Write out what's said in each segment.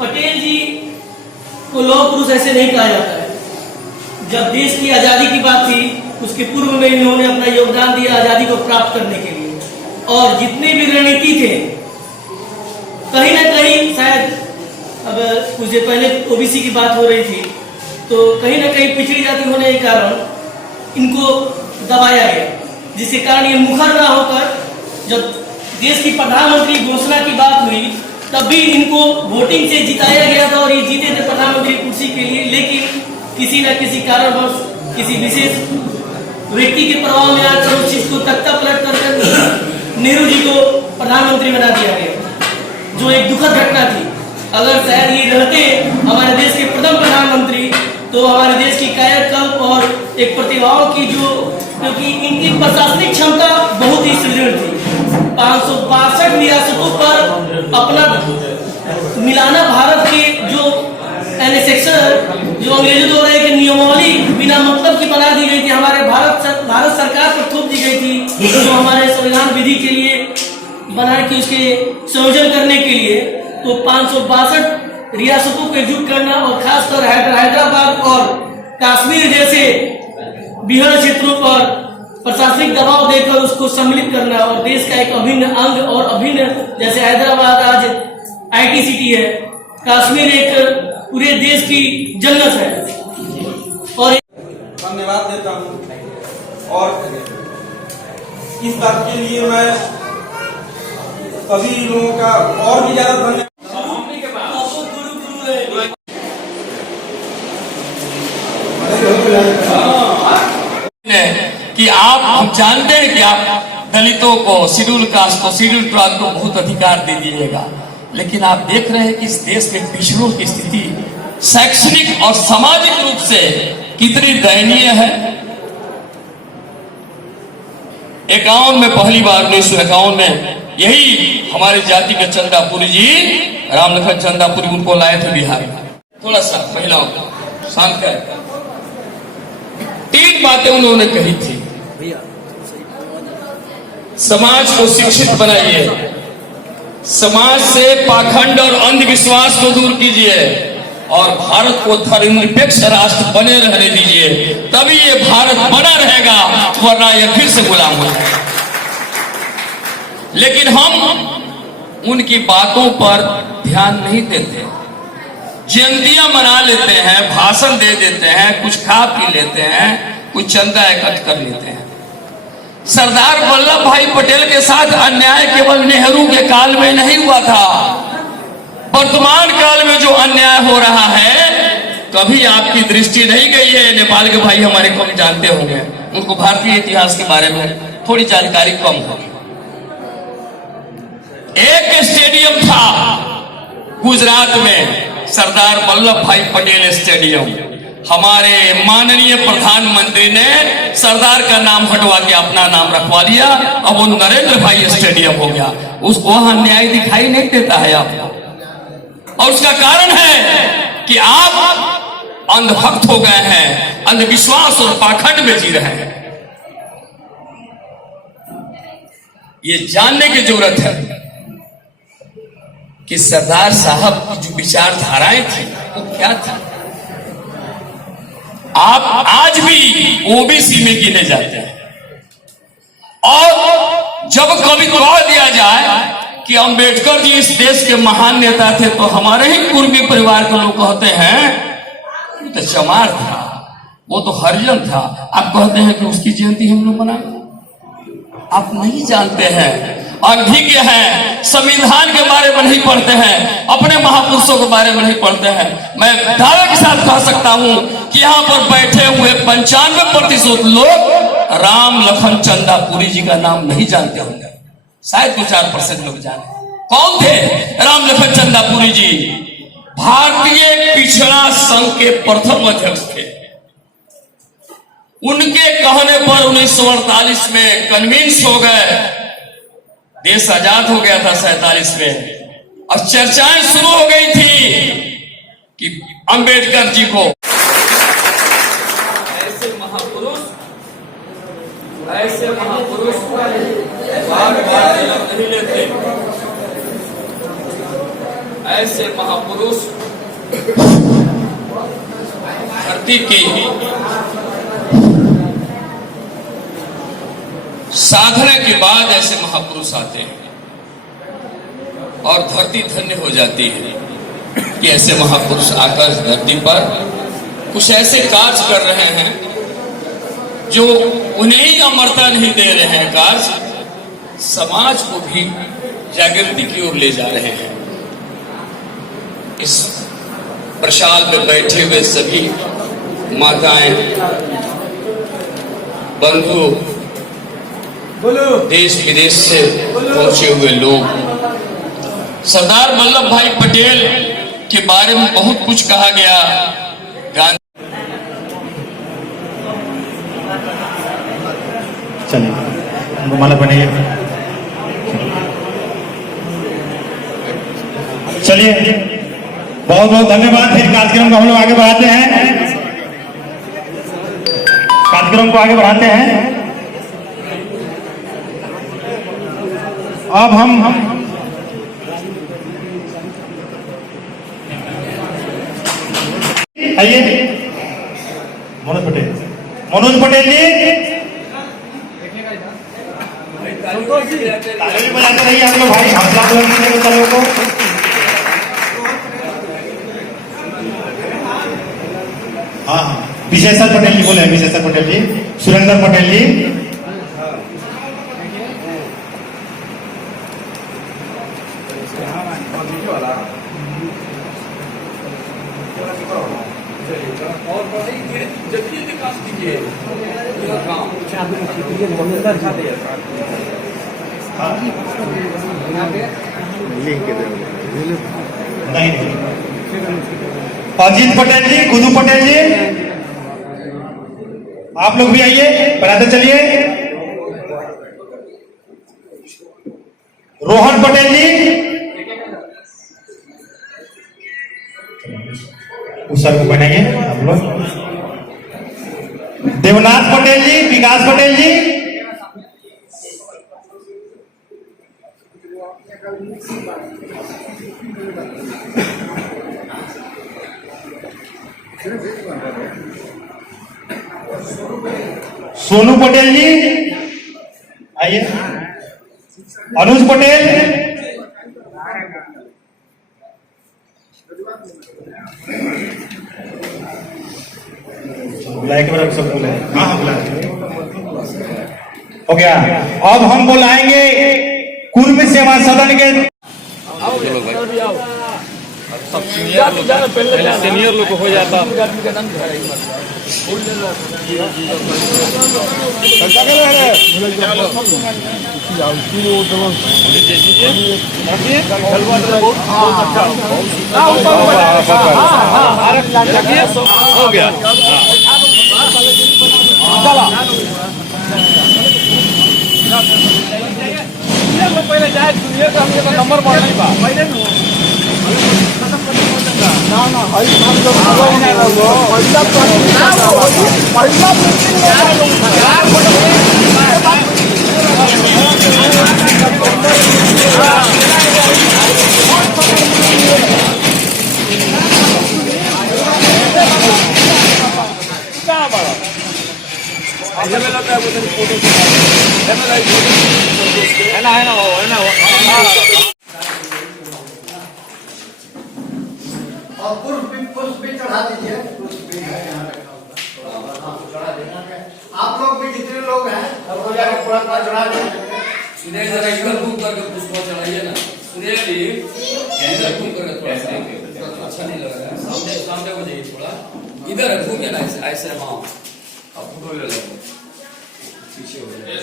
पटेल जी को लौह पुरुष ऐसे नहीं कहा जाता है। जब देश की आजादी की बात थी, उसके पूर्व में इन्होंने अपना योगदान दिया आजादी को प्राप्त करने के लिए। और जितने भी रणनीति थे, कहीं ना कहीं शायद अब कुछ देर पहले ओबीसी की बात हो रही थी, तो कहीं ना कहीं पिछड़ी जाति होने के कारण इनको दबाया गया, जिसके कारण ये मुखर ना होकर जब देश की प्रधानमंत्री घोषणा की बात हुई तब भी इनको वोटिंग से जिताया गया था और ये जीते थे प्रधानमंत्री कुर्सी के लिए। लेकिन किसी न किसी कारणवश किसी विशेष व्यक्ति के प्रभाव में आकर उस चीज को तख्ता पलट कर नेहरू जी को प्रधानमंत्री बना दिया गया, जो एक दुखद घटना थी। अगर शायद ये रहते हमारे देश के प्रथम प्रधानमंत्री, तो हमारे देश की कायाकल्प और एक प्रतिभाओं की क्योंकि इनकी प्रशासनिक क्षमता बहुत ही सुदृढ़ थी। 562 रियासतों पर अपना मिलाना, भारत के जो एनेक्सेशन जो अंग्रेजों द्वारा एक नियमावली बिना मतलब की बना दी गई थी, हमारे भारत सरकार पर थोप दी गई थी, जो हमारे संविधान विधि के लिए बना के उसके संयोजन करने के लिए। तो 562 रियासतों को एकजुट करना और खासकर हैदराबाद और कश्मीर जैसे बिहार क्षेत्रों पर प्रशासनिक दबाव देकर उसको सम्मिलित करना और देश का एक अभिन्न अंग और अभिन्न, जैसे हैदराबाद आज आईटी सिटी है, कश्मीर एक पूरे देश की जन्नत है। और धन्यवाद देता हूँ और इस बात के लिए मैं सभी लोगों का और भी ज्यादा धन्यवाद कि हम जानते हैं कि आप दलितों को, शेड्यूल कास्ट को, शेड्यूल ट्राइब को बहुत अधिकार दे दीजिएगा, लेकिन आप देख रहे हैं कि इस देश में पिछड़ों की स्थिति शैक्षणिक और सामाजिक रूप से कितनी दयनीय है। 51 में पहली बार 1951 में यही हमारी जाति के चंदापुरी जी, रामलखन चंदापुरी, उनको लाए थे बिहार में। थोड़ा सा महिलाओं को शांत करें। 3 बातें उन्होंने कही थी। समाज को शिक्षित बनाइए, समाज से पाखंड और अंधविश्वास को दूर कीजिए और भारत को धर्मनिरपेक्ष राष्ट्र बने रहने दीजिए, तभी ये भारत बना रहेगा, वरना ये फिर से गुलाम हो जाएगा। लेकिन हम उनकी बातों पर ध्यान नहीं देते, जयंतियां मना लेते हैं, भाषण दे देते हैं, कुछ खा पी लेते हैं, कुछ चंदा इकट्ठ कर लेते हैं। सरदार वल्लभ भाई पटेल के साथ अन्याय केवल नेहरू के काल में नहीं हुआ था, वर्तमान काल में जो अन्याय हो रहा है, कभी आपकी दृष्टि नहीं गई है। नेपाल के भाई हमारे कम जानते होंगे, उनको भारतीय इतिहास के बारे में थोड़ी जानकारी कम होगी। एक स्टेडियम था गुजरात में, सरदार वल्लभ भाई पटेल स्टेडियम। हमारे माननीय प्रधानमंत्री ने सरदार का नाम हटवा के अपना नाम रखवा लिया, अब वो नरेंद्र भाई स्टेडियम हो गया। उसको वहां न्याय दिखाई नहीं देता है आपको, और उसका कारण है कि आप अंधभक्त हो गए हैं, अंधविश्वास और पाखंड में जी रहे हैं। ये जानने की जरूरत है कि सरदार साहब की जो विचारधाराएं थी वो क्या थी। आप आज भी ओबीसी में गिने जाते हैं, और जब कभी कह दिया जाए कि अंबेडकर जी इस देश के महान नेता थे, तो हमारे ही कुर्मी परिवार के लोग कहते हैं वो तो चमार था, वो तो हरिजन था। आप कहते हैं कि उसकी जयंती हम लोग मनाएं। आप नहीं जानते हैं, अनभिज्ञ हैं, संविधान के बारे में नहीं पढ़ते हैं, अपने महापुरुषों के बारे में नहीं पढ़ते हैं। मैं दावे के साथ कह सकता हूं कि यहाँ पर बैठे हुए 95% लोग राम लखन चंदापुरी जी का नाम नहीं जानते होंगे, शायद 2-4% लोग जाने। कौन थे राम लखन चंदापुरी जी? भारतीय पिछड़ा संघ के प्रथम अध्यक्ष थे। उनके कहने पर 1948 में कन्विंस हो गए, देश आजाद हो गया था 47 में, और चर्चाएं शुरू हो गई थी कि अंबेडकर जी को ऐसे महापुरुष बार बार नहीं लेते, ऐसे महापुरुष धरती की साधना के बाद ऐसे महापुरुष आते हैं और धरती धन्य हो जाती है कि ऐसे महापुरुष आकर धरती पर कुछ ऐसे कार्य कर रहे हैं जो उन्हें ही अमरता नहीं दे रहे हैं, कार्य समाज को भी जागृति की ओर ले जा रहे हैं। इस प्रसाद में बैठे हुए सभी माताएं, बंधु, देश विदेश से पहुंचे हुए लोग, सरदार वल्लभ भाई पटेल के बारे में बहुत कुछ कहा गया। गांधी चलिए उनको माला बनाइए। चलिए बहुत बहुत धन्यवाद। फिर कार्यक्रम को हम लोग आगे बढ़ाते हैं, कार्यक्रम को आगे बढ़ाते हैं। अब हम आइए मनोज पटेल जी ताली भी बजाते रहिए आप लोग भाई, हौसला बुलंद कीजिए बच्चों को। हाँ विशेषर पटेल जी बोले, विशेषर पटेल जी, सुरेंद्र पटेल जी, नहीं अजीत पटेल जी, गुदू पटेल जी, आप लोग भी आइए, बनाते चलिए। रोहन पटेल जी, उस सर को बनाइए आप लोग। देवनाथ पटेल जी, विकास पटेल जी, सोनू पटेल जी आइए, अनुज पटेल, बुलाए के सब बोले, हाँ बुलाए हो गया। अब हम बुलाएंगे कुर्म सेवा सदन के सीनियर लोग हो जाता हो गया। पहले जाए नंबर पड़ नहीं पा और पुष्प भी चढ़ा दीजिए। पुष्प भी है यहाँ रखा हुआ, चढ़ा देना। आप लोग भी जितने लोग हैं सबको जाकर पूरा चढ़ा देंगे। सुरेश जरा इधर घूम करके पुष्प चढ़ाइए ना। सुरेश जी इधर घूम करके थोड़ा सा अच्छा नहीं लग रहा है, सामने सामने हो जाइए थोड़ा, इधर घूमिए ना ऐसे ऐसे। हाँ अब फोटो ले लो, पीछे हो जाए।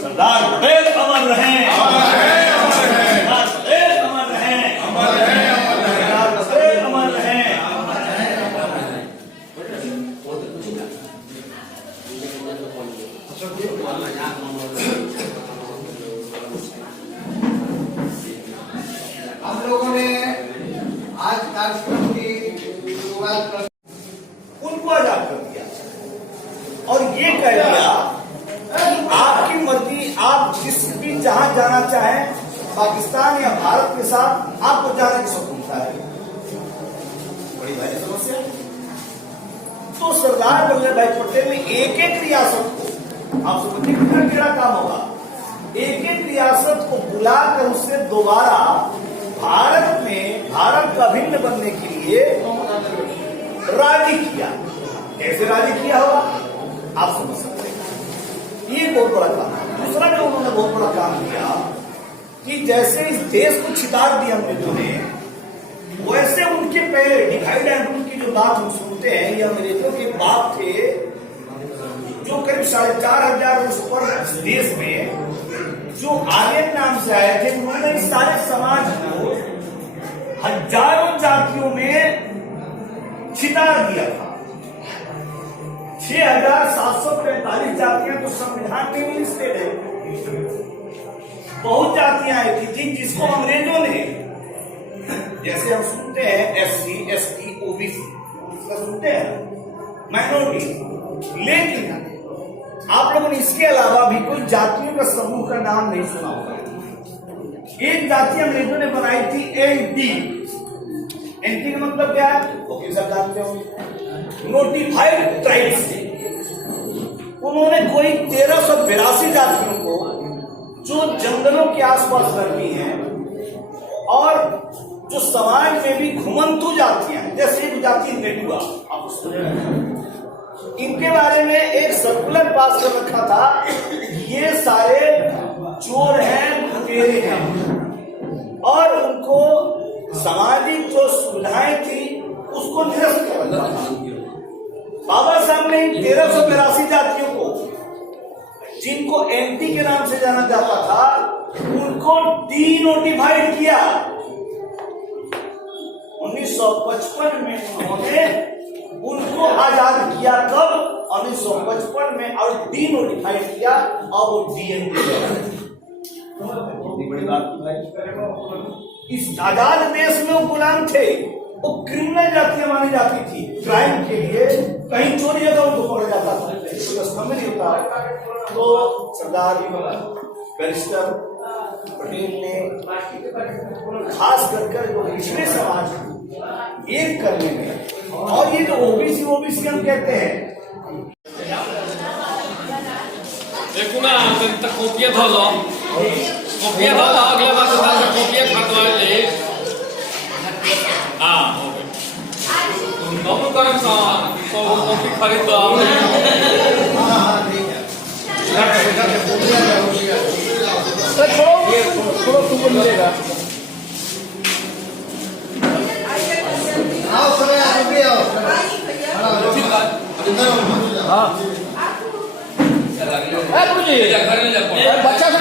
सरदार पटेल अमर रहे, सरदार पटेल अमर रहे, सरदार पटेल अमर रहे। हम लोगों ने आज कार्यक्रम की शुरुआत उनको आजाद कर दिया और ये कह दिया आपकी मर्जी, आप जिस भी जहां जाना चाहें पाकिस्तान या भारत के साथ आपको जाने की स्वतंत्रता है। बड़ी भारी समस्या है। तो सरदार वल्लभ भाई पटेल ने एक एक रियासत को, आप समझिए कितना टेढ़ा काम होगा, एक एक रियासत को बुलाकर उससे दोबारा भारत में भारत का भिन्न बनने के लिए राजी किया। कैसे राजी किया होगा आप समझ सकते हैं। ये बहुत बड़ा काम है। दूसरा जो उन्होंने बहुत बड़ा काम किया कि जैसे इस देश को छितार दिया अंग्रेजों ने, वैसे उनके पहले डिवाइड एंड रूल की जो बात हम सुनते हैं, ये अंग्रेजों के बाप थे जो करीब 4,500 वर्ष पर इस देश में जो आर्यन नाम से आए थे, उन्होंने इस सारे समाज को हजारों जातियों में छितार दिया था। 6,745 जातियां तो संविधान में लिस्टेड है। बहुत जातियां आई थी जिसको अंग्रेजों ने, जैसे हम सुनते हैं SC, ST, OBC सुनते हैं माइनॉरिटी, लेकिन आप लोगों ने इसके अलावा भी कोई जातियों का समूह का नाम नहीं सुना होगा। एक जाति अंग्रेजों ने बनाई थी NT। NT का मतलब क्या है वो सब जानते होंगे, नोटिफाइड ट्राइब्स। उन्होंने कोई 1382 जातियों को जो जंगलों के आसपास रहती हैं और जो समाज में भी घुमंतु जातियां, जैसे एक जाति नेटुआ, आप इनके बारे में एक सर्कुलर पास कर रखा था, ये सारे चोर हैं, लुटेरे हैं, और उनको सामाजिक जो सुविधाएं थी उसको निरस्त कर रखा था। बाबा साहब ने 1382 जातियों को, जिनको NT के नाम से जाना जाता था, उनको डी-नोटिफाइड किया। 1955 में उन्होंने उनको आजाद किया। कब? 1955 में, और डी-नोटिफाइड किया, और वो DNT। बड़ी बात। इस आजाद देश में वो गुलाम थे, वो क्रिमिनल जातियां मानी जाती थी। क्राइम के लिए कहीं चोरी जगह उनको पकड़ा जाता था, स्तंभ नहीं होता। तो सरदार बैरिस्टर पटेल ने खास कर जो पिछड़े समाज को एक करने में, और ये जो ओबीसी हम कहते हैं, देखो ना तक कॉपिया धोलो अगले बार कॉपिया खरीदवाले। हाँ दोनों करम कॉपी खरीद दो। थोड़ा तुमको मिलेगा। आओ सर, अभी आओ। हाँ बच्चा ना